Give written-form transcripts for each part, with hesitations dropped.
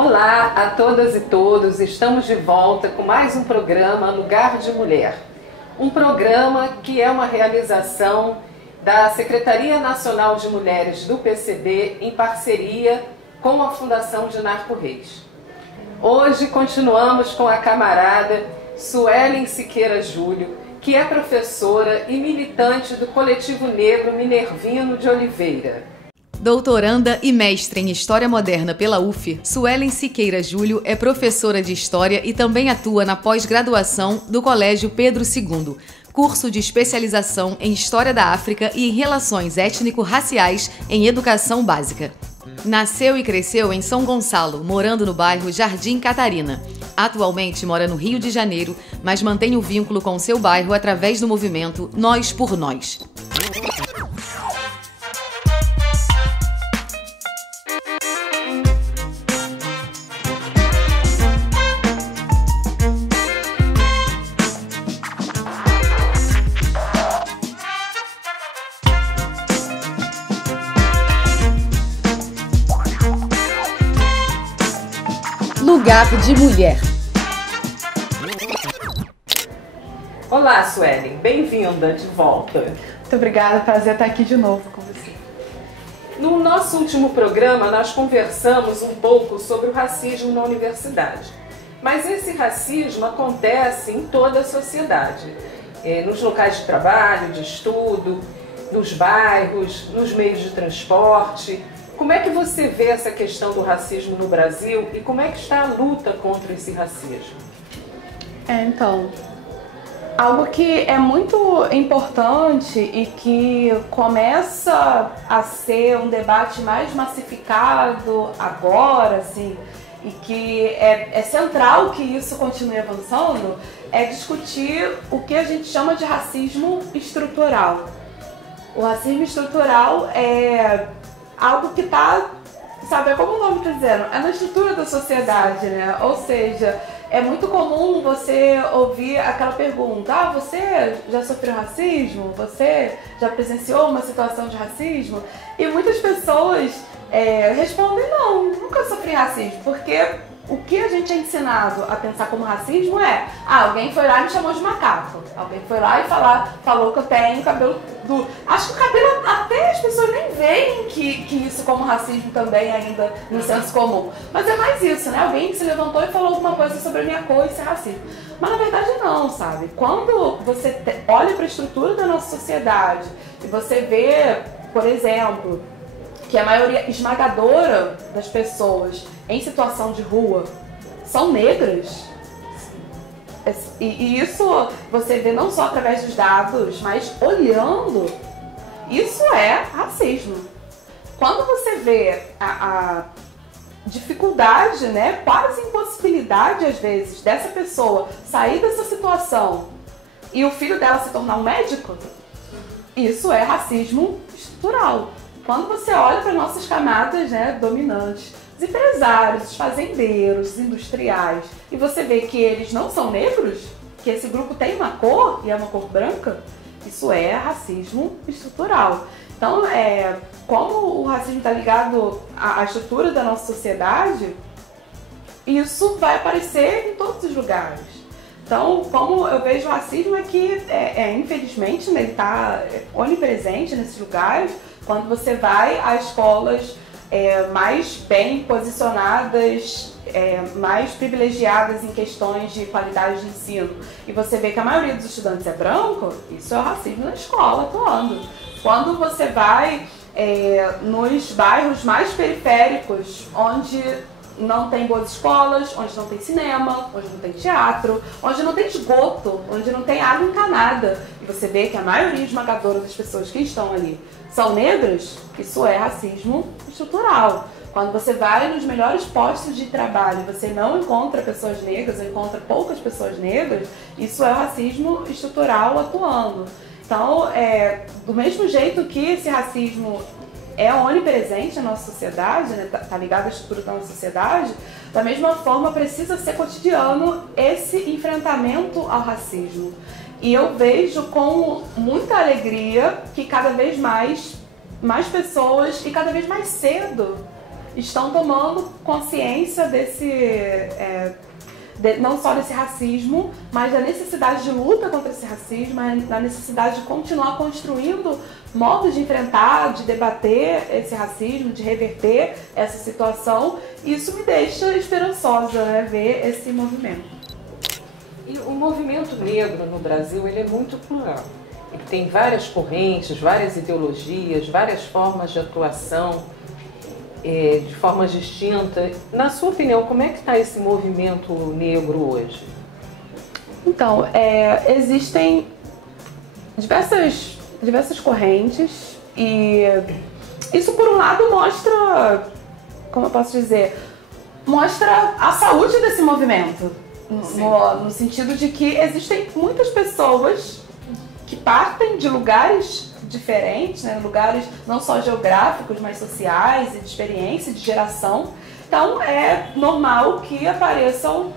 Olá a todas e todos, estamos de volta com mais um programa Lugar de Mulher. Um programa que é uma realização da Secretaria Nacional de Mulheres do PCB em parceria com a Fundação de Narco Reis. Hoje continuamos com a camarada Suelen Siqueira Júlio, que é professora e militante do Coletivo Negro Minervino de Oliveira. Doutoranda e mestre em História Moderna pela UF, Suelen Siqueira Júlio é professora de História e também atua na pós-graduação do Colégio Pedro II, curso de especialização em História da África e em Relações Étnico-Raciais em Educação Básica. Nasceu e cresceu em São Gonçalo, morando no bairro Jardim Catarina. Atualmente mora no Rio de Janeiro, mas mantém o vínculo com seu bairro através do movimento Nós por Nós. Lugar de Mulher. Olá, Suelen, bem-vinda de volta. Muito obrigada, prazer estar aqui de novo com você. No nosso último programa, nós conversamos um pouco sobre o racismo na universidade. Mas esse racismo acontece em toda a sociedade, nos locais de trabalho, de estudo, nos bairros, nos meios de transporte. Como é que você vê essa questão do racismo no Brasil e como é que está a luta contra esse racismo? Então, algo que é muito importante e que começa a ser um debate mais massificado agora, assim, e que é central que isso continue avançando, é discutir o que a gente chama de racismo estrutural. O racismo estrutural é algo que está, sabe, como o nome está dizendo, é na estrutura da sociedade, né? Ou seja, é muito comum você ouvir aquela pergunta: você já sofreu racismo? Você já presenciou uma situação de racismo? E muitas pessoas respondem: não, nunca sofri racismo, porque o que a gente é ensinado a pensar como racismo é: alguém foi lá e me chamou de macaco, alguém foi lá e falou que eu tenho cabelo duro. Acho que o cabelo, até as pessoas nem veem que isso como racismo também ainda no senso comum. Mas é mais isso, né? Alguém se levantou e falou alguma coisa sobre a minha cor, isso é racismo. Mas na verdade não, sabe? Quando você olha para a estrutura da nossa sociedade e você vê, por exemplo, que a maioria esmagadora das pessoas em situação de rua são negras. E isso você vê não só através dos dados, mas olhando, isso é racismo. Quando você vê a dificuldade, né, quase impossibilidade às vezes, dessa pessoa sair dessa situação e o filho dela se tornar um médico, isso é racismo estrutural. Quando você olha para nossas camadas, né, dominantes, os empresários, os fazendeiros, os industriais, e você vê que eles não são negros, que esse grupo tem uma cor e é uma cor branca, isso é racismo estrutural. Então, como o racismo está ligado à estrutura da nossa sociedade, isso vai aparecer em todos os lugares. Então, como eu vejo o racismo é que, infelizmente, né, ele está onipresente nesses lugares. Quando você vai a escolas mais bem posicionadas, mais privilegiadas em questões de qualidade de ensino, e você vê que a maioria dos estudantes é branco, isso é o racismo na escola atuando. Quando você vai nos bairros mais periféricos, onde não tem boas escolas, onde não tem cinema, onde não tem teatro, onde não tem esgoto, onde não tem água encanada, e você vê que a maioria esmagadora das pessoas que estão ali são negras, isso é racismo estrutural. Quando você vai nos melhores postos de trabalho e você não encontra pessoas negras, ou encontra poucas pessoas negras, isso é racismo estrutural atuando. Então, do mesmo jeito que esse racismo é onipresente na nossa sociedade, né? Tá ligado à estrutura da nossa sociedade, da mesma forma precisa ser cotidiano esse enfrentamento ao racismo. E eu vejo com muita alegria que cada vez mais pessoas e cada vez mais cedo estão tomando consciência não só desse racismo, mas da necessidade de luta contra esse racismo, mas da necessidade de continuar construindo modos de enfrentar, de debater esse racismo, de reverter essa situação. Isso me deixa esperançosa, né, ver esse movimento. E o movimento negro no Brasil, ele é muito plural. Ele tem várias correntes, várias ideologias, várias formas de atuação, de formas distintas. Na sua opinião, como é que está esse movimento negro hoje? Então, existem diversas correntes e isso, por um lado, mostra, como eu posso dizer, mostra a saúde desse movimento, no sentido de que existem muitas pessoas que partem de lugares diferentes, né? Lugares não só geográficos, mas sociais e de experiência, de geração. Então é normal que apareçam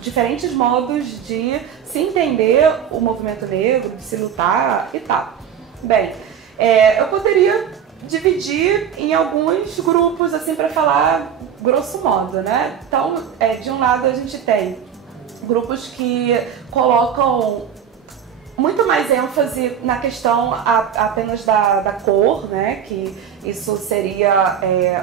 diferentes modos de se entender o movimento negro, de se lutar e tal. Bem, eu poderia dividir em alguns grupos, assim, para falar grosso modo, né? Então, de um lado a gente tem grupos que colocam muito mais ênfase na questão apenas da cor, né? Que isso seria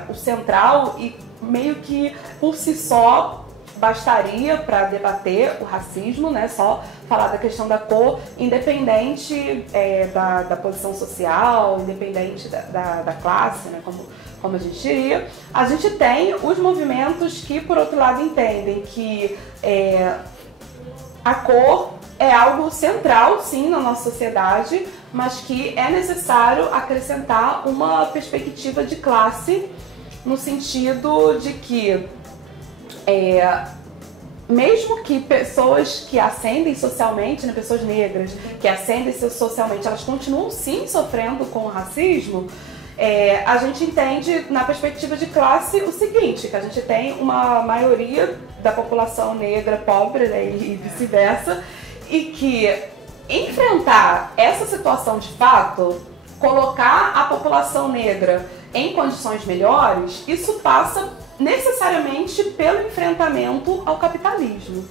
o central e meio que por si só bastaria para debater o racismo, né? Só falar da questão da cor, independente da posição social, independente da classe, né? Como a gente diria. A gente tem os movimentos que, por outro lado, entendem que a cor é algo central, sim, na nossa sociedade, mas que é necessário acrescentar uma perspectiva de classe, no sentido de que, mesmo que pessoas que ascendem socialmente, né, pessoas negras que ascendem socialmente, elas continuam sim sofrendo com o racismo, a gente entende na perspectiva de classe o seguinte, que a gente tem uma maioria da população negra pobre, né, e vice-versa, e que enfrentar essa situação de fato, colocar a população negra em condições melhores, isso passa necessariamente pelo enfrentamento ao capitalismo,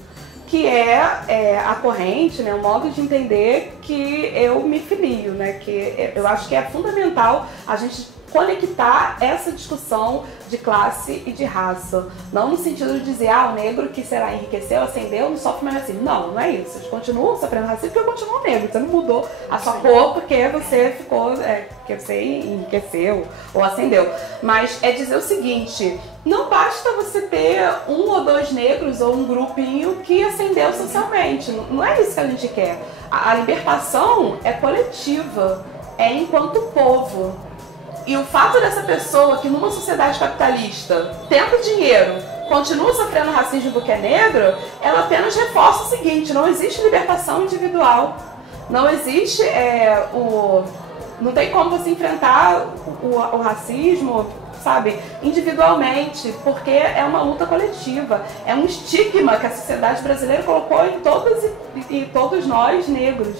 que é a corrente, né, o modo de entender que eu me filio, né, que eu acho que é fundamental a gente conectar essa discussão de classe e de raça. Não no sentido de dizer, o negro que, sei lá, enriqueceu, ascendeu, não sofre mais racismo. Não, não é isso. Eles continuam sofrendo racismo porque eu continuo negro. Você não mudou a sua cor porque você ficou, porque você enriqueceu ou ascendeu. Mas é dizer o seguinte, não basta você ter um ou dois negros ou um grupinho que ascendeu socialmente. Não é isso que a gente quer. A libertação é coletiva, é enquanto povo. E o fato dessa pessoa que numa sociedade capitalista, tendo dinheiro, continua sofrendo racismo porque é negro, ela apenas reforça o seguinte, não existe libertação individual, não existe não tem como você enfrentar o racismo, sabe, individualmente, porque é uma luta coletiva, é um estigma que a sociedade brasileira colocou em todas e todos nós negros.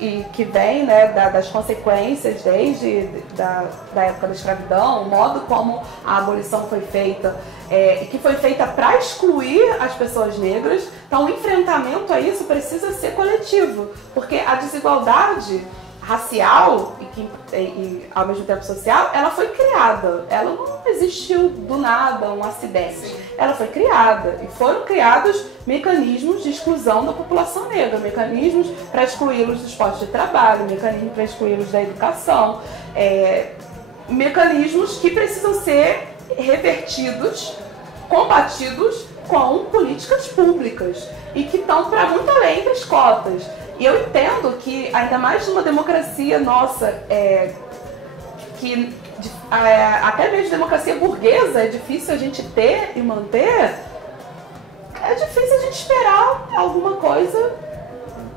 E que vem, né, das consequências desde da época da escravidão, o modo como a abolição foi feita, e que foi feita para excluir as pessoas negras. Então o enfrentamento a isso precisa ser coletivo, porque a desigualdade racial e ao mesmo tempo social, ela foi criada, ela não existiu do nada, um acidente, ela foi criada e foram criados mecanismos de exclusão da população negra, mecanismos para excluí-los dos postos de trabalho, mecanismos para excluí-los da educação, mecanismos que precisam ser revertidos, combatidos com políticas públicas e que estão para muito além das cotas. E eu entendo que, ainda mais numa democracia nossa, que até mesmo democracia burguesa é difícil a gente ter e manter, é difícil a gente esperar alguma coisa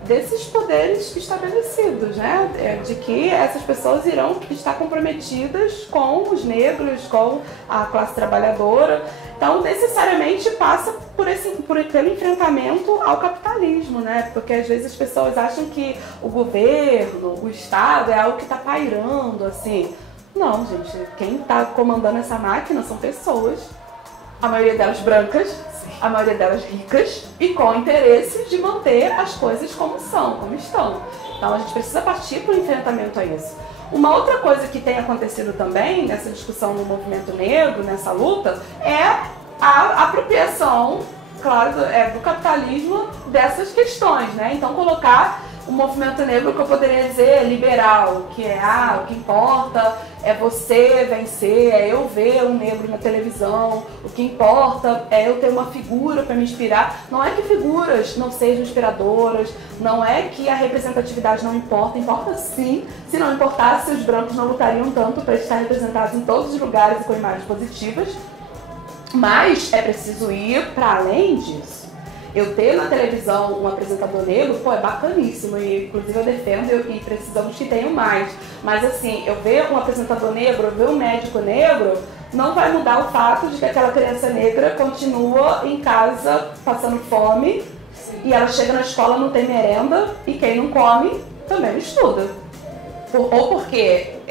desses poderes estabelecidos, né? De que essas pessoas irão estar comprometidas com os negros, com a classe trabalhadora. Então, necessariamente passa pelo enfrentamento ao capitalismo, né? Porque às vezes as pessoas acham que o governo, o Estado é algo que está pairando, assim. Não, gente, quem está comandando essa máquina são pessoas, a maioria delas brancas, a maioria delas ricas e com interesse de manter as coisas como são, como estão. Então a gente precisa partir para o enfrentamento a isso. Uma outra coisa que tem acontecido também nessa discussão no movimento negro, nessa luta, é a apropriação, claro, do capitalismo dessas questões, né? Então colocar o movimento negro, que eu poderia dizer liberal, que é o que importa é você vencer, é eu ver um negro na televisão, o que importa é eu ter uma figura para me inspirar. Não é que figuras não sejam inspiradoras, não é que a representatividade não importa, importa sim. Se não importasse, os brancos não lutariam tanto para estar representados em todos os lugares e com imagens positivas, mas é preciso ir para além disso. Eu ter na televisão um apresentador negro, pô, é bacaníssimo, e inclusive eu defendo e precisamos que tenham mais. Mas assim, eu ver um apresentador negro, eu ver um médico negro, não vai mudar o fato de que aquela criança negra continua em casa passando fome, e ela chega na escola, não tem merenda, e quem não come também não estuda. Ou porque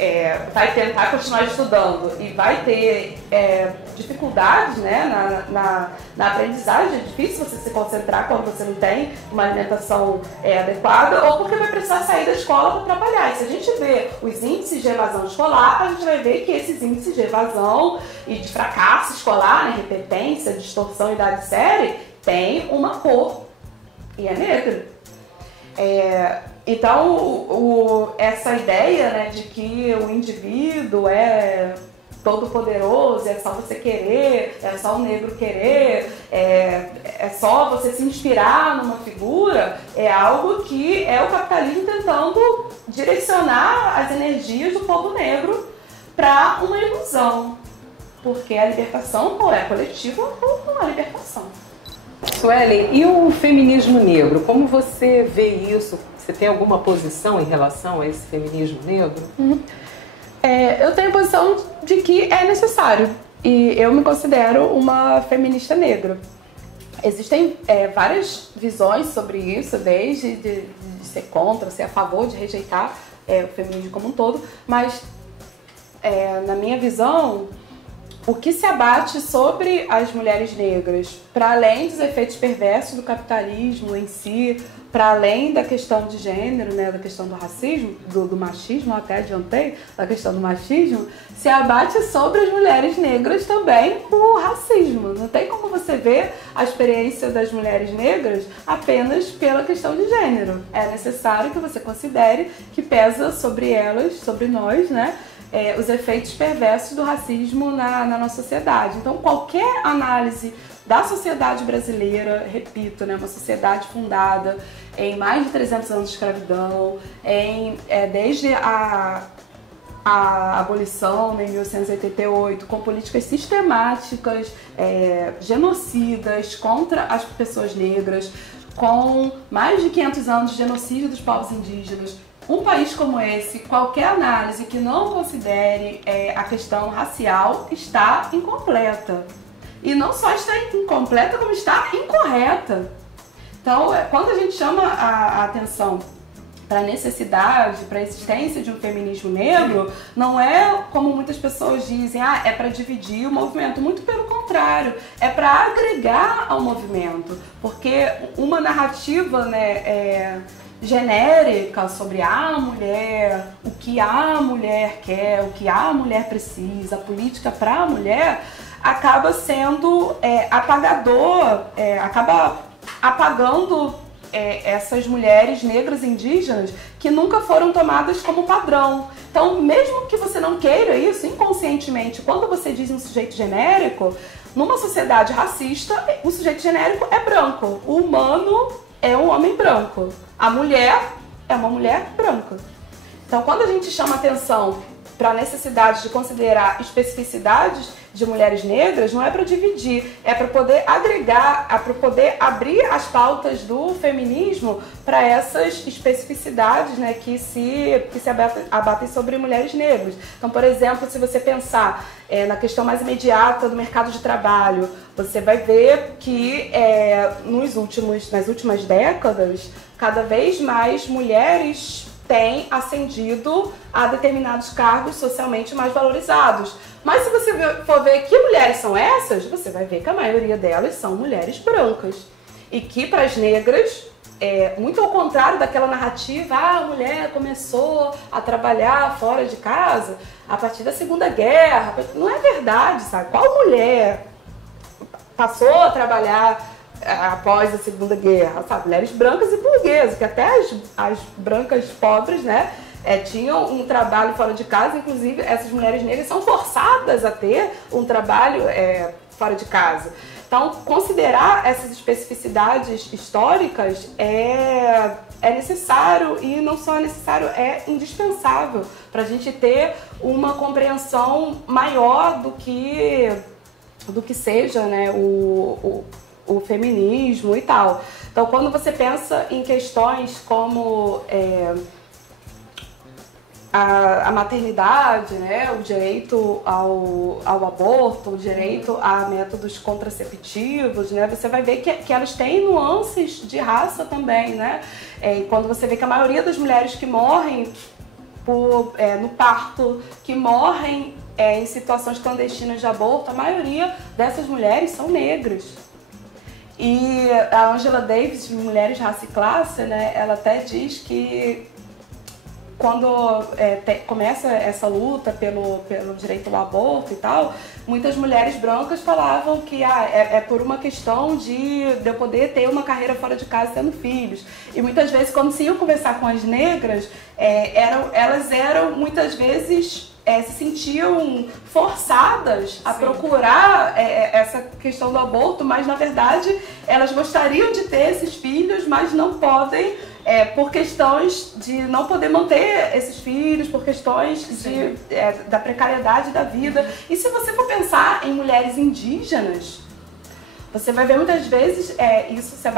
vai tentar continuar estudando e vai ter dificuldades, né, na aprendizagem. É difícil você se concentrar quando você não tem uma alimentação adequada, ou porque vai precisar sair da escola para trabalhar. E se a gente vê os índices de evasão escolar, a gente vai ver que esses índices de evasão e de fracasso escolar, né, repetência, distorção, idade série, tem uma cor, e é negro. Então, essa ideia, né, de que o indivíduo é todo poderoso, é só você querer, é só o negro querer, é só você se inspirar numa figura, é algo que é o capitalismo tentando direcionar as energias do povo negro para uma ilusão. Porque a libertação não é coletiva ou não é libertação. Suelen, e o feminismo negro? Como você vê isso? Você tem alguma posição em relação a esse feminismo negro? Eu tenho a posição de que é necessário. E eu me considero uma feminista negra. Existem várias visões sobre isso, desde de ser contra, ser a favor, de rejeitar o feminismo como um todo. Mas, na minha visão, o que se abate sobre as mulheres negras, para além dos efeitos perversos do capitalismo em si, para além da questão de gênero, né, da questão do racismo, do machismo, até adiantei, da questão do machismo, se abate sobre as mulheres negras também o racismo. Não tem como você ver a experiência das mulheres negras apenas pela questão de gênero. É necessário que você considere que pesa sobre elas, sobre nós, né, os efeitos perversos do racismo na nossa sociedade. Então, qualquer análise da sociedade brasileira, repito, né, uma sociedade fundada em mais de 300 anos de escravidão, desde a abolição, né, em 1888, com políticas sistemáticas, genocidas contra as pessoas negras, com mais de 500 anos de genocídio dos povos indígenas. Um país como esse, qualquer análise que não considere a questão racial está incompleta. E não só está incompleta, como está incorreta. Então, quando a gente chama a atenção para a necessidade, para a existência de um feminismo negro, não é como muitas pessoas dizem, é para dividir o movimento. Muito pelo contrário, é para agregar ao movimento. Porque uma narrativa, né, genérica sobre a mulher, o que a mulher quer, o que a mulher precisa, a política para a mulher, acaba sendo apagador, acaba apagando essas mulheres negras indígenas que nunca foram tomadas como padrão. Então, mesmo que você não queira isso, inconscientemente, quando você diz um sujeito genérico, numa sociedade racista, o sujeito genérico é branco, o humano é um homem branco, a mulher é uma mulher branca. Então, quando a gente chama atenção para a necessidade de considerar especificidades de mulheres negras, não é para dividir, é para poder agregar, é para poder abrir as pautas do feminismo para essas especificidades, né, que se abatem sobre mulheres negras. Então, por exemplo, se você pensar na questão mais imediata do mercado de trabalho, você vai ver que nas últimas décadas, cada vez mais mulheres têm ascendido a determinados cargos socialmente mais valorizados. Mas se você for ver que mulheres são essas, você vai ver que a maioria delas são mulheres brancas. E que para as negras, muito ao contrário daquela narrativa, a mulher começou a trabalhar fora de casa a partir da Segunda Guerra. Não é verdade, sabe? Qual mulher passou a trabalhar após a Segunda Guerra, sabe? Mulheres brancas e burguesas, que até as brancas pobres, né, tinham um trabalho fora de casa. Inclusive, essas mulheres negras são forçadas a ter um trabalho fora de casa. Então, considerar essas especificidades históricas é necessário, e não só é necessário, é indispensável para a gente ter uma compreensão maior do que seja, né, o feminismo e tal. Então, quando você pensa em questões como a maternidade, né, o direito ao aborto, o direito a métodos contraceptivos, né, você vai ver que elas têm nuances de raça também, né? E quando você vê que a maioria das mulheres que morrem no parto, que morrem em situações clandestinas de aborto, a maioria dessas mulheres são negras. E a Angela Davis, em Mulheres, Raça e Classe, né, ela até diz que quando começa essa luta pelo direito ao aborto e tal, muitas mulheres brancas falavam que é por uma questão de eu poder ter uma carreira fora de casa tendo filhos. E muitas vezes, quando se iam conversar com as negras, elas eram muitas vezes se sentiam forçadas a procurar essa questão do aborto, mas na verdade elas gostariam de ter esses filhos, mas não podem, por questões de não poder manter esses filhos, por questões da precariedade da vida. E se você for pensar em mulheres indígenas, você vai ver muitas vezes, isso se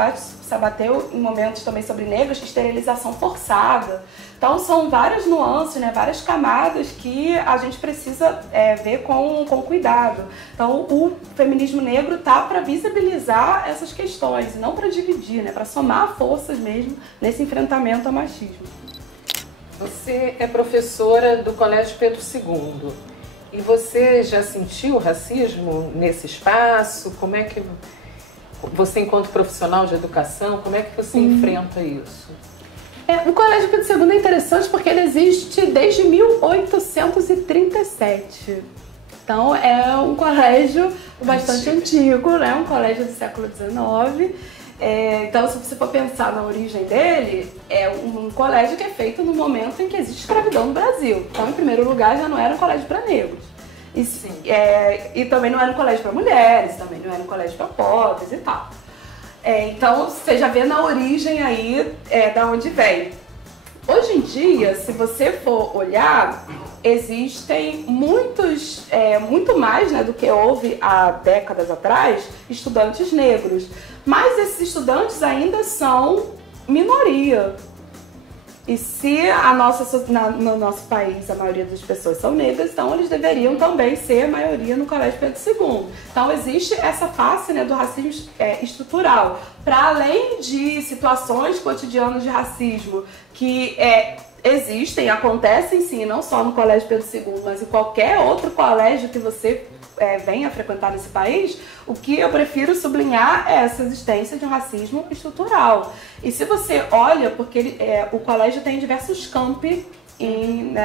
abateu em momentos também sobre negros, esterilização forçada. Então são várias nuances, né, várias camadas que a gente precisa ver com cuidado. Então o feminismo negro tá para visibilizar essas questões, não para dividir, né, para somar forças mesmo nesse enfrentamento ao machismo. Você é professora do Colégio Pedro II. E você já sentiu racismo nesse espaço? Como é que você, enquanto profissional de educação, como é que você enfrenta isso? O Colégio Pedro II é interessante porque ele existe desde 1837. Então é um colégio bastante antigo, né? Um colégio do século XIX. Então, se você for pensar na origem dele, é um colégio que é feito no momento em que existe escravidão no Brasil. Então, em primeiro lugar, já não era um colégio para negros. E também não era um colégio para mulheres, também não era um colégio para pobres e tal. Então, você já vê na origem aí da onde vem. Hoje em dia, se você for olhar, existem muito mais, né, do que houve há décadas atrás, estudantes negros. Mas esses estudantes ainda são minoria. E se no nosso país a maioria das pessoas são negras, então eles deveriam também ser maioria no Colégio Pedro II. Então existe essa face, né, do racismo estrutural. Para além de situações cotidianas de racismo que existem, acontecem sim, não só no Colégio Pedro II, mas em qualquer outro colégio que você venha frequentar nesse país, o que eu prefiro sublinhar é essa existência de um racismo estrutural. E se você olha, porque o colégio tem diversos campi em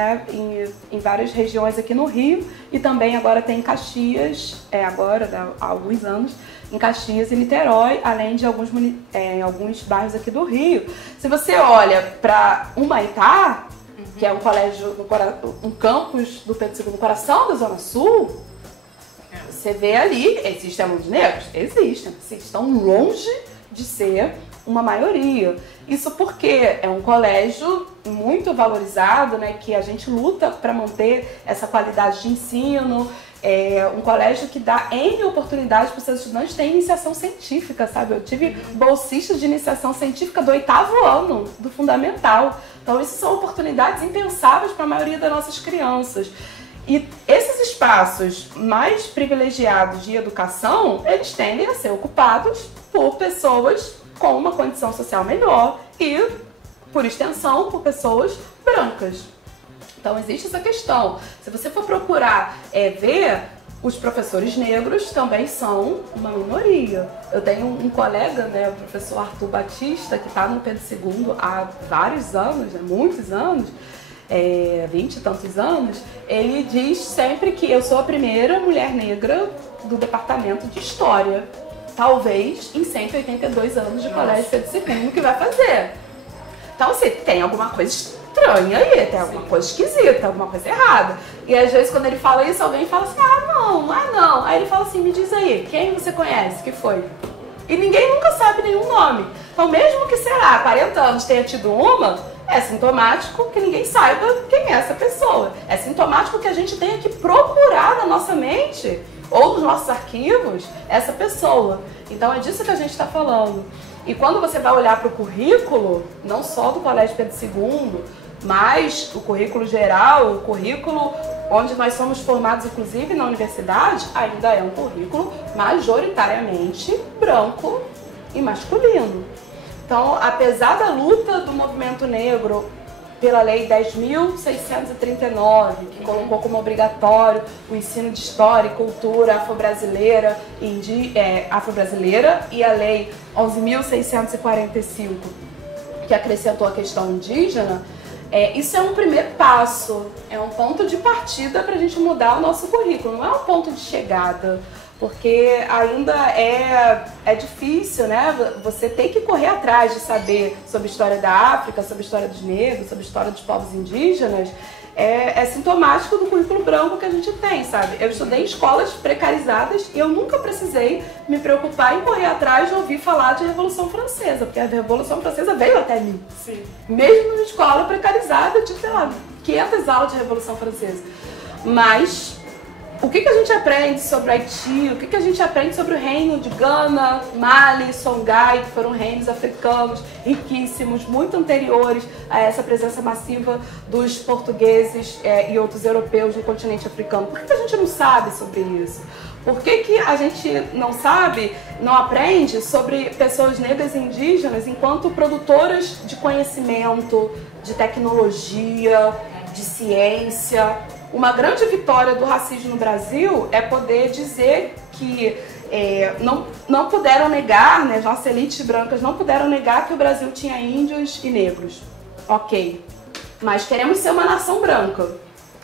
várias regiões aqui no Rio, e também agora tem em Caxias, há alguns anos, em Caxias e Niterói, além de alguns bairros aqui do Rio. Se você olha para Humaitá, que é um colégio, um campus do Pedro II no coração da Zona Sul, você vê ali, existem alunos negros? Existem, estão longe de ser uma maioria. Isso porque é um colégio muito valorizado, né, que a gente luta para manter essa qualidade de ensino. É um colégio que dá N oportunidades para os seus estudantes ter iniciação científica, sabe? Eu tive bolsistas de iniciação científica do 8º ano, do fundamental. Então, isso são oportunidades impensáveis para a maioria das nossas crianças. E esses espaços mais privilegiados de educação, eles tendem a ser ocupados por pessoas com uma condição social melhor e por extensão, por pessoas brancas. Então existe essa questão. Se você for procurar ver, os professores negros também são uma minoria. Eu tenho um colega, né, o professor Arthur Batista, que está no Pedro II há vários anos, né, muitos anos, 20 e tantos anos. Ele diz sempre que eu sou a primeira mulher negra do departamento de História. Talvez em 182 anos de colégio Pedro II que vai fazer. Então, assim, tem alguma coisa estranha aí, tem alguma coisa esquisita, alguma coisa errada. E às vezes quando ele fala isso, alguém fala assim, não. Aí ele fala assim, me diz aí, quem você conhece que foi? E ninguém nunca sabe nenhum nome. Então mesmo que, sei lá, 40 anos tenha tido uma, é sintomático que ninguém saiba quem é essa pessoa. É sintomático que a gente tenha que procurar na nossa mente ou nos nossos arquivos essa pessoa. Então é disso que a gente está falando. E quando você vai olhar para o currículo, não só do Colégio Pedro II, mas o currículo geral, o currículo onde nós somos formados, inclusive na universidade, ainda é um currículo majoritariamente branco e masculino. Então, apesar da luta do movimento negro pela Lei 10.639, que colocou como obrigatório o ensino de história e cultura afro-brasileira e a Lei 11.645, que acrescentou a questão indígena, isso é um primeiro passo, é um ponto de partida para a gente mudar o nosso currículo, não é um ponto de chegada. Porque ainda é difícil, né? Você tem que correr atrás de saber sobre a história da África, sobre a história dos negros, sobre a história dos povos indígenas. É sintomático do currículo branco que a gente tem, sabe? Eu estudei em escolas precarizadas e eu nunca precisei me preocupar em correr atrás de ouvir falar de Revolução Francesa, porque a Revolução Francesa veio até mim. Sim. Mesmo numa escola precarizada, de, sei lá, 500 aulas de Revolução Francesa. Mas o que a gente aprende sobre Haiti? O que a gente aprende sobre o reino de Gana, Mali, Songhai, que foram reinos africanos riquíssimos, muito anteriores a essa presença massiva dos portugueses e outros europeus no continente africano? Por que a gente não sabe sobre isso? Por que a gente não sabe, não aprende sobre pessoas negras e indígenas enquanto produtoras de conhecimento, de tecnologia, de ciência? Uma grande vitória do racismo no Brasil é poder dizer que não puderam negar, né, as nossas elites brancas não puderam negar que o Brasil tinha índios e negros. Ok, mas queremos ser uma nação branca.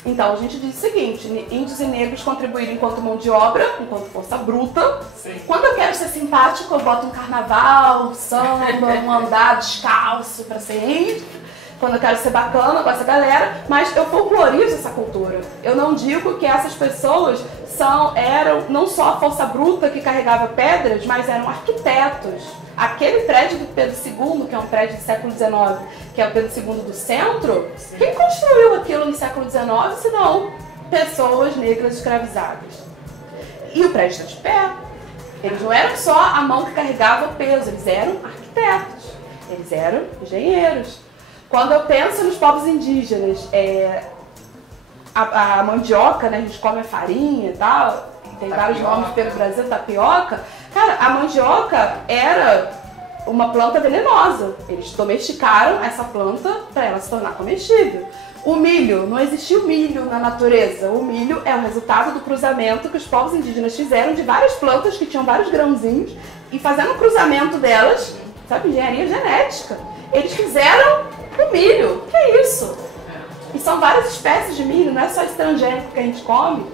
Então a gente diz o seguinte, índios e negros contribuíram enquanto mão de obra, enquanto força bruta. Sim. Quando eu quero ser simpático, eu boto um carnaval, samba, um andar descalço para ser índio. Quando eu quero ser bacana com essa galera, mas eu folclorizo essa cultura. Eu não digo que essas pessoas eram não só a força bruta que carregava pedras, mas eram arquitetos. Aquele prédio do Pedro II, que é um prédio do século XIX, que é o Pedro II do centro, sim, quem construiu aquilo no século XIX, senão pessoas negras escravizadas? E o prédio está de pé. Eles não eram só a mão que carregava o peso, eles eram arquitetos, eles eram engenheiros. Quando eu penso nos povos indígenas, a mandioca, né, a gente come a farinha e tal, tem vários nomes pelo Brasil, tapioca. Cara, a mandioca era uma planta venenosa. Eles domesticaram essa planta para ela se tornar comestível. O milho, não existiu milho na natureza. O milho é o resultado do cruzamento que os povos indígenas fizeram de várias plantas que tinham vários grãozinhos e fazendo o cruzamento delas, sabe, engenharia genética, eles fizeram o milho. Que é isso? E são várias espécies de milho, não é só estrangeiro que a gente come.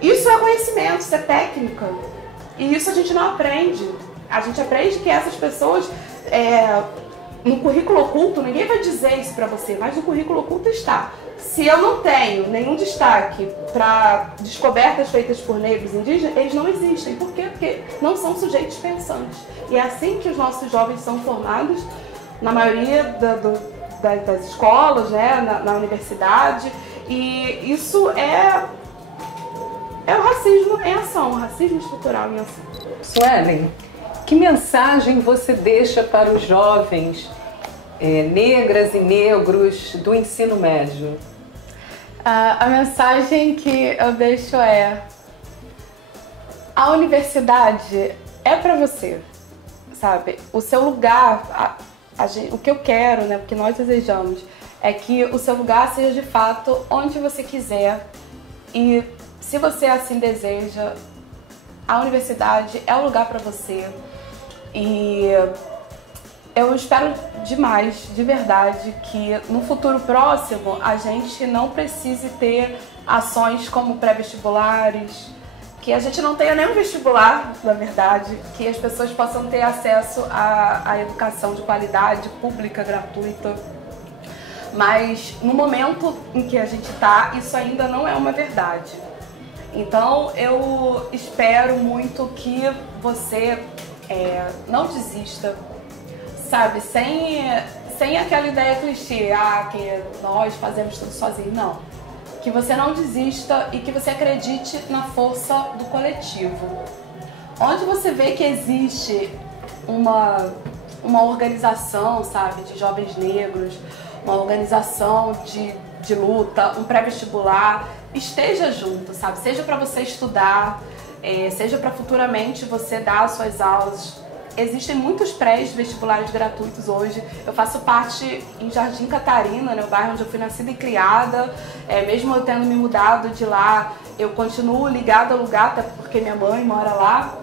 Isso é conhecimento, isso é técnica. E isso a gente não aprende. A gente aprende que essas pessoas, no currículo oculto, ninguém vai dizer isso pra você, mas no currículo oculto está. Se eu não tenho nenhum destaque para descobertas feitas por negros e indígenas, eles não existem. Por quê? Porque não são sujeitos pensantes. E é assim que os nossos jovens são formados, na maioria das escolas, né, na universidade. E isso é o racismo em ação, o racismo estrutural em ação. Suelen, que mensagem você deixa para os jovens negras e negros do ensino médio? A mensagem que eu deixo é: a universidade é para você, sabe? O seu lugar o que eu quero, né, o que nós desejamos, é que o seu lugar seja de fato onde você quiser. E se você assim deseja, a universidade é o lugar para você. E eu espero demais, de verdade, que no futuro próximo a gente não precise ter ações como pré-vestibulares, que a gente não tenha nenhum vestibular, na verdade, que as pessoas possam ter acesso à educação de qualidade, pública, gratuita. Mas no momento em que a gente está, isso ainda não é uma verdade. Então eu espero muito que você não desista, sabe? Sem aquela ideia clichê, que nós fazemos tudo sozinho, não. Que você não desista e que você acredite na força do coletivo. Onde você vê que existe uma organização, sabe, de jovens negros, uma organização de luta, um pré-vestibular, esteja junto, sabe? Seja para você estudar, seja para futuramente você dar suas aulas. Existem muitos pré-vestibulares gratuitos hoje. Eu faço parte em Jardim Catarina, né, o bairro onde eu fui nascida e criada. Mesmo eu tendo me mudado de lá, eu continuo ligada ao lugar, até porque minha mãe mora lá.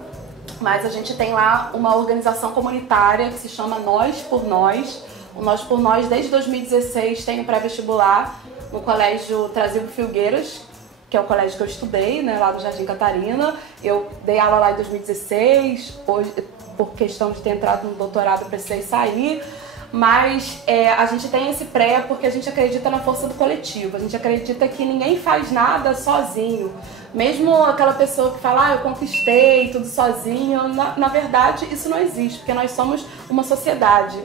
Mas a gente tem lá uma organização comunitária que se chama Nós por Nós. O Nós por Nós, desde 2016, tem um pré-vestibular no Colégio Trazilbo Filgueiras, que é o colégio que eu estudei, né, lá no Jardim Catarina. Eu dei aula lá em 2016, hoje, por questão de ter entrado no doutorado, precisei sair. Mas a gente tem esse pré porque a gente acredita na força do coletivo. A gente acredita que ninguém faz nada sozinho. Mesmo aquela pessoa que fala, eu conquistei tudo sozinho, na verdade isso não existe, porque nós somos uma sociedade.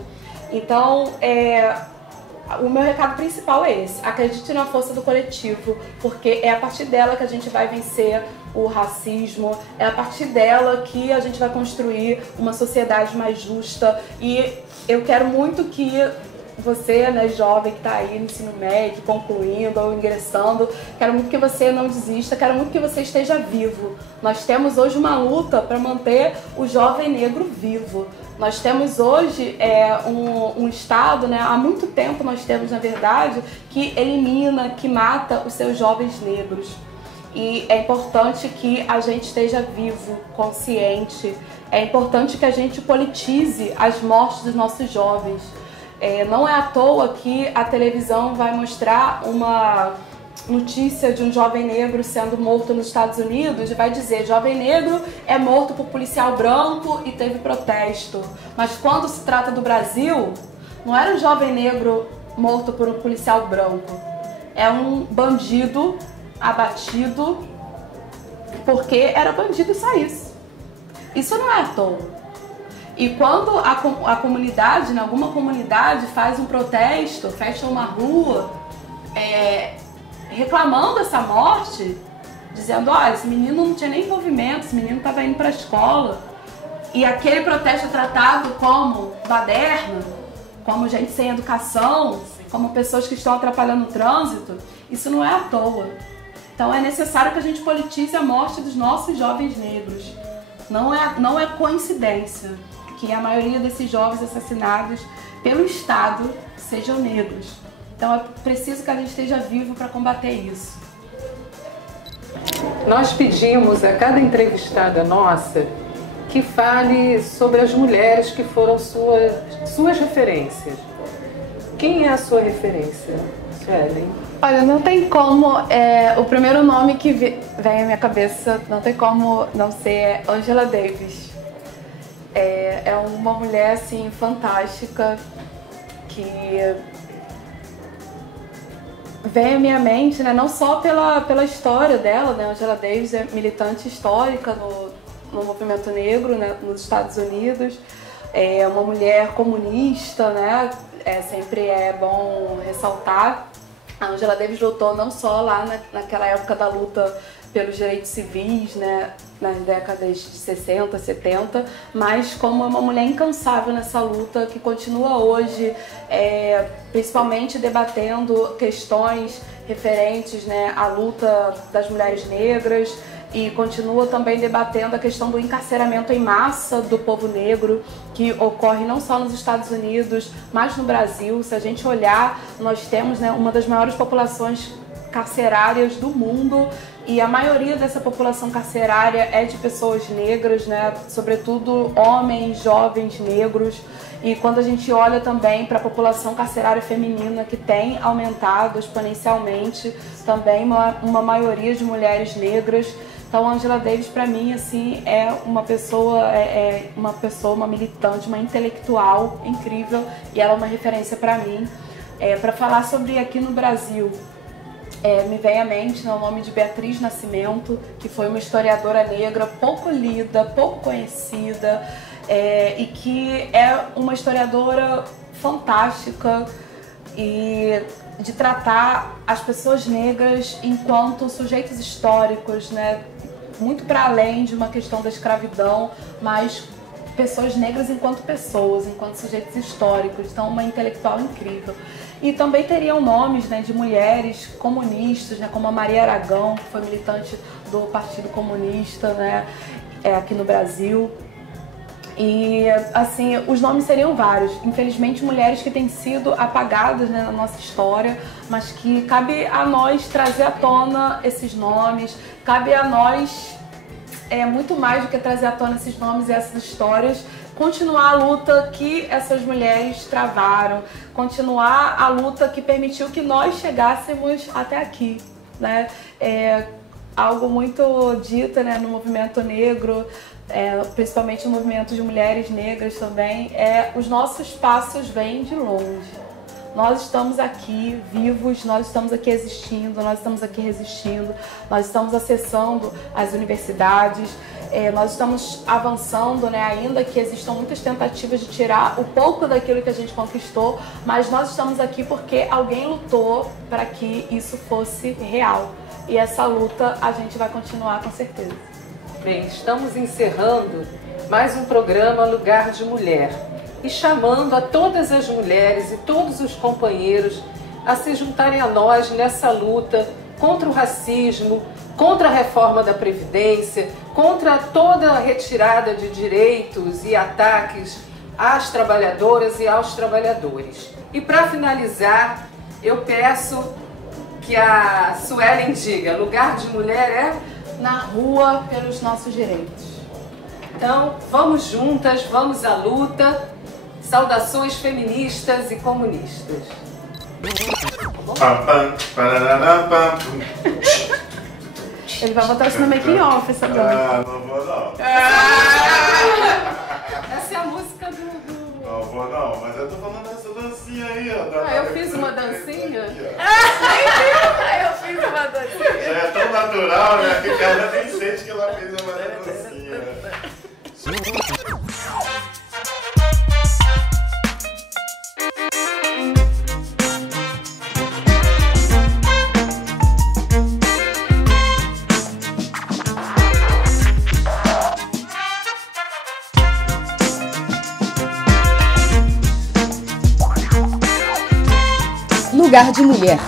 Então, o meu recado principal é esse: acredite na força do coletivo, porque é a partir dela que a gente vai vencer o racismo, é a partir dela que a gente vai construir uma sociedade mais justa. E eu quero muito que você, né, jovem que está aí no ensino médio, concluindo ou ingressando, quero muito que você não desista, quero muito que você esteja vivo. Nós temos hoje uma luta para manter o jovem negro vivo. Nós temos hoje um Estado, né, há muito tempo nós temos, na verdade, que elimina, que mata os seus jovens negros. E é importante que a gente esteja vivo, consciente. É importante que a gente politize as mortes dos nossos jovens. Não é à toa que a televisão vai mostrar uma notícia de um jovem negro sendo morto nos Estados Unidos e vai dizer: jovem negro é morto por policial branco e teve protesto. Mas quando se trata do Brasil, não era um jovem negro morto por um policial branco. É um bandido abatido porque era bandido e só isso. Isso não é à toa. E quando a comunidade, né, alguma comunidade faz um protesto, fecha uma rua, reclamando essa morte, dizendo: olha, esse menino não tinha nem envolvimento, esse menino estava indo para a escola, e aquele protesto é tratado como baderna, como gente sem educação, como pessoas que estão atrapalhando o trânsito, isso não é à toa. Então é necessário que a gente politize a morte dos nossos jovens negros. Não é coincidência que a maioria desses jovens assassinados pelo Estado sejam negros. Então é preciso que a gente esteja vivo para combater isso. Nós pedimos a cada entrevistada nossa que fale sobre as mulheres que foram suas referências. Quem é a sua referência, Suelen? Olha, não tem como, o primeiro nome que vem à minha cabeça, não tem como não ser Angela Davis. É uma mulher, assim, fantástica, que vem à minha mente, né, não só pela história dela, né? Angela Davis é militante histórica no movimento negro, né, nos Estados Unidos, é uma mulher comunista, né? Sempre é bom ressaltar. A Angela Davis lutou não só lá naquela época da luta pelos direitos civis, né, nas décadas de 60, 70, mas como uma mulher incansável nessa luta, que continua hoje, principalmente debatendo questões referentes, né, à luta das mulheres negras, e continua também debatendo a questão do encarceramento em massa do povo negro, que ocorre não só nos Estados Unidos, mas no Brasil. Se a gente olhar, nós temos, né, uma das maiores populações carcerárias do mundo, e a maioria dessa população carcerária é de pessoas negras, né? Sobretudo homens, jovens negros. E quando a gente olha também para a população carcerária feminina, que tem aumentado exponencialmente, também uma maioria de mulheres negras. Então, Angela Davis, para mim, assim, é uma pessoa, uma militante, uma intelectual incrível, e ela é uma referência para mim. Para falar sobre aqui no Brasil, me vem à mente, né, o nome de Beatriz Nascimento, que foi uma historiadora negra pouco lida, pouco conhecida, e que é uma historiadora fantástica e de tratar as pessoas negras enquanto sujeitos históricos, né, muito para além de uma questão da escravidão, mas pessoas negras enquanto pessoas, enquanto sujeitos históricos. Então, uma intelectual incrível. E também teriam nomes, né, de mulheres comunistas, né, como a Maria Aragão, que foi militante do Partido Comunista, né, aqui no Brasil. E, assim, os nomes seriam vários. Infelizmente, mulheres que têm sido apagadas, né, na nossa história, mas que cabe a nós trazer à tona esses nomes, cabe a nós, muito mais do que trazer à tona esses nomes e essas histórias, continuar a luta que essas mulheres travaram, continuar a luta que permitiu que nós chegássemos até aqui, né? Algo muito dito, né, no movimento negro, principalmente no movimento de mulheres negras também, os nossos passos vêm de longe. Nós estamos aqui vivos, nós estamos aqui existindo, nós estamos aqui resistindo, nós estamos acessando as universidades, nós estamos avançando, né, ainda que existam muitas tentativas de tirar um pouco daquilo que a gente conquistou, mas nós estamos aqui porque alguém lutou para que isso fosse real. E essa luta a gente vai continuar com certeza. Bem, estamos encerrando mais um programa Lugar de Mulher e chamando a todas as mulheres e todos os companheiros a se juntarem a nós nessa luta contra o racismo, contra a reforma da Previdência, contra toda a retirada de direitos e ataques às trabalhadoras e aos trabalhadores. E para finalizar, eu peço que a Suelen diga: lugar de mulher é na rua pelos nossos direitos. Então, vamos juntas, vamos à luta. Saudações feministas e comunistas. Ele vai botar isso no making off, essa dança. Não vou não. Essa é a música do... Não vou não, mas eu tô falando dessa dancinha aí, ó. eu fiz uma dancinha? Eu fiz uma dancinha. Já é tão natural, né? Que ela nem sente que ela fez uma dancinha. Lugar de Mulher.